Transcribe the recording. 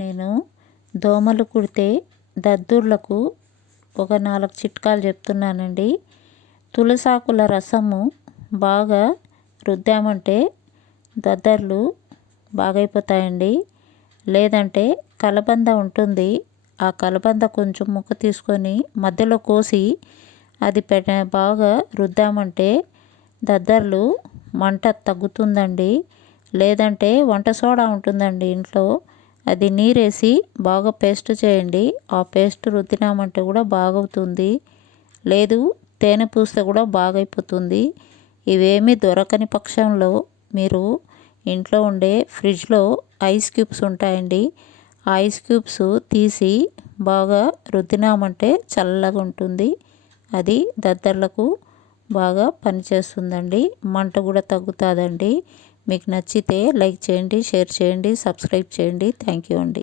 నేను దోమలు కుడితే దద్దుర్లకు ఒక 4 చిట్కాలు చెప్తున్నానండి. తులసాకుల రసము బాగా రుద్దామంటే దద్దర్లు బాగైపోతాయండి. లేదంటే కలబంద ఉంటుంది, ఆ కలబంద కొంచెం ముక్క తీసుకొని మధ్యలో కోసి అది బాగా రుద్దామంటే దద్దర్లు మంట తగ్గుతుందండి. లేదంటే వంట సోడా ఉంటుందండి ఇంట్లో, అది నీరేసి బాగా పేస్ట్ చేయండి. ఆ పేస్ట్ రుద్దినామంటే కూడా బాగవుతుంది. లేదు తేనె పూస్తే కూడా బాగైపోతుంది. ఇవేమీ దొరకని పక్షంలో మీరు ఇంట్లో ఉండే ఫ్రిడ్జ్లో ఐస్ క్యూబ్స్ ఉంటాయండి. ఆ ఐస్ క్యూబ్స్ తీసి బాగా రుద్దినామంటే చల్లగా ఉంటుంది. అది దద్దర్లకు బాగా పనిచేస్తుందండి. మంట కూడా తగ్గుతుందండి. మీకు నచ్చితే లైక్ చేయండి, షేర్ చేయండి, సబ్స్క్రైబ్ చేయండి. థ్యాంక్ యూ అండి.